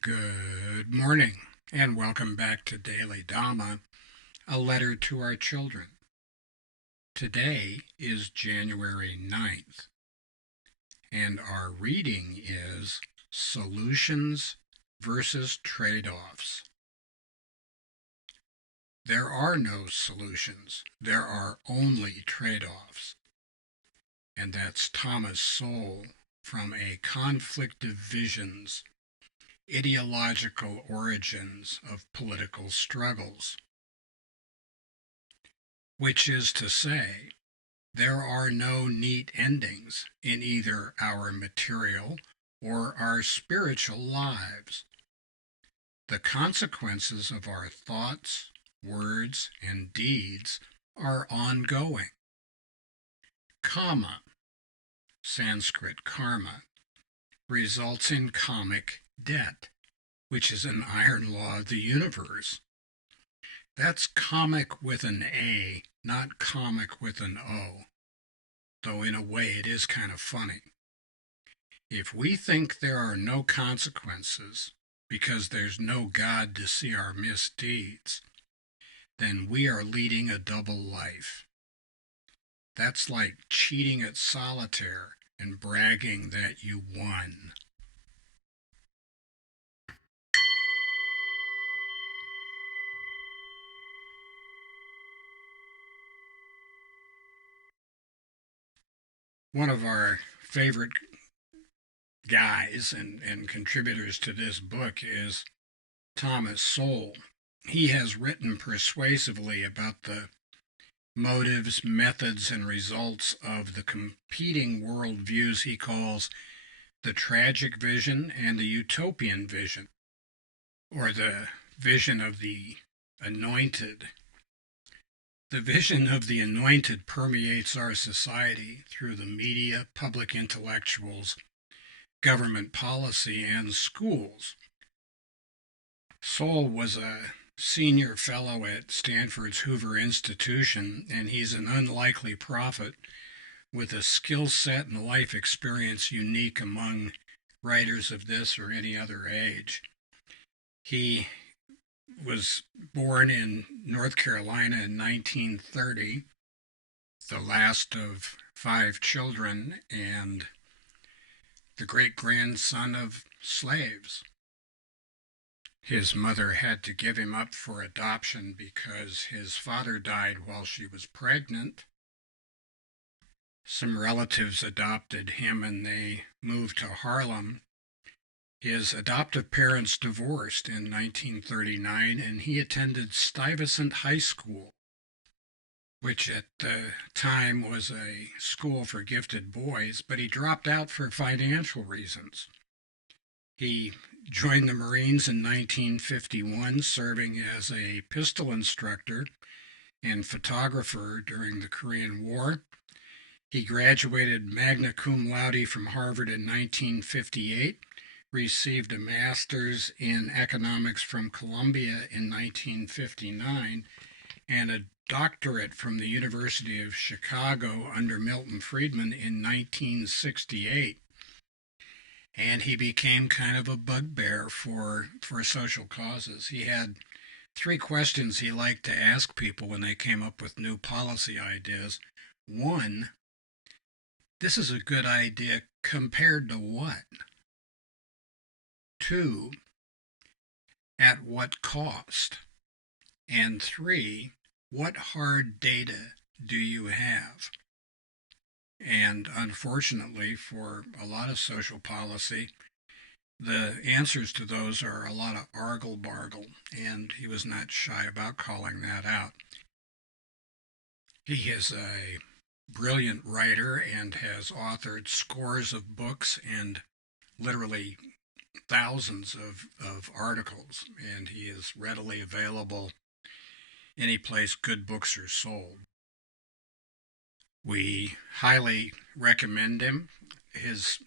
Good morning, and welcome back to Daily Dhamma, a letter to our children. Today is January 9th, and our reading is Solutions versus Tradeoffs. There are no solutions, there are only tradeoffs. And that's Thomas Sowell from A Conflict of Visions, Ideological Origins of Political Struggles. Which is to say, there are no neat endings in either our material or our spiritual lives. The consequences of our thoughts, words, and deeds are ongoing. Kama, Sanskrit karma, results in karmic debt, which is an iron law of the universe. That's comic with an A, not comic with an O, though in a way it is kind of funny. If we think there are no consequences because there's no God to see our misdeeds, then we are leading a double life. That's like cheating at solitaire and bragging that you won. One of our favorite guys and contributors to this book is Thomas Sowell. He has written persuasively about the motives, methods, and results of the competing worldviews he calls the tragic vision and the utopian vision, or the vision of the anointed. The vision of the anointed permeates our society through the media, public intellectuals, government policy, and schools. Sowell was a senior fellow at Stanford's Hoover Institution, and he's an unlikely prophet with a skill set and life experience unique among writers of this or any other age. He was born in North Carolina in 1930, the last of 5 children, and the great grandson of slaves. His mother had to give him up for adoption because his father died while she was pregnant. Some relatives adopted him and they moved to Harlem. His adoptive parents divorced in 1939 and he attended Stuyvesant High School, which at the time was a school for gifted boys, but he dropped out for financial reasons. He joined the Marines in 1951, serving as a pistol instructor and photographer during the Korean War. He graduated magna cum laude from Harvard in 1958, received a master's in economics from Columbia in 1959, and a doctorate from the University of Chicago under Milton Friedman in 1968. And he became kind of a bugbear for social causes. He had 3 questions he liked to ask people when they came up with new policy ideas. One, this is a good idea compared to what? 2, at what cost? And 3, what hard data do you have? And unfortunately, for a lot of social policy, the answers to those are a lot of argle-bargle, and he was not shy about calling that out. He is a brilliant writer and has authored scores of books and literally thousands of articles, and he is readily available any place good books are sold. We highly recommend him. It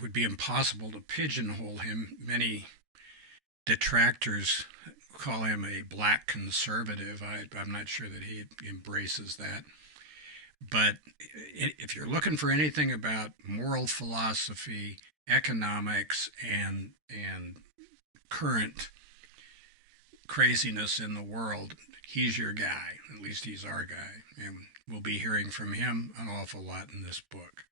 would be impossible to pigeonhole him. Many detractors call him a black conservative. I'm not sure that he embraces that. But if you're looking for anything about moral philosophy, economics and current craziness in the world, he's your guy. At least he's our guy. And we'll be hearing from him an awful lot in this book.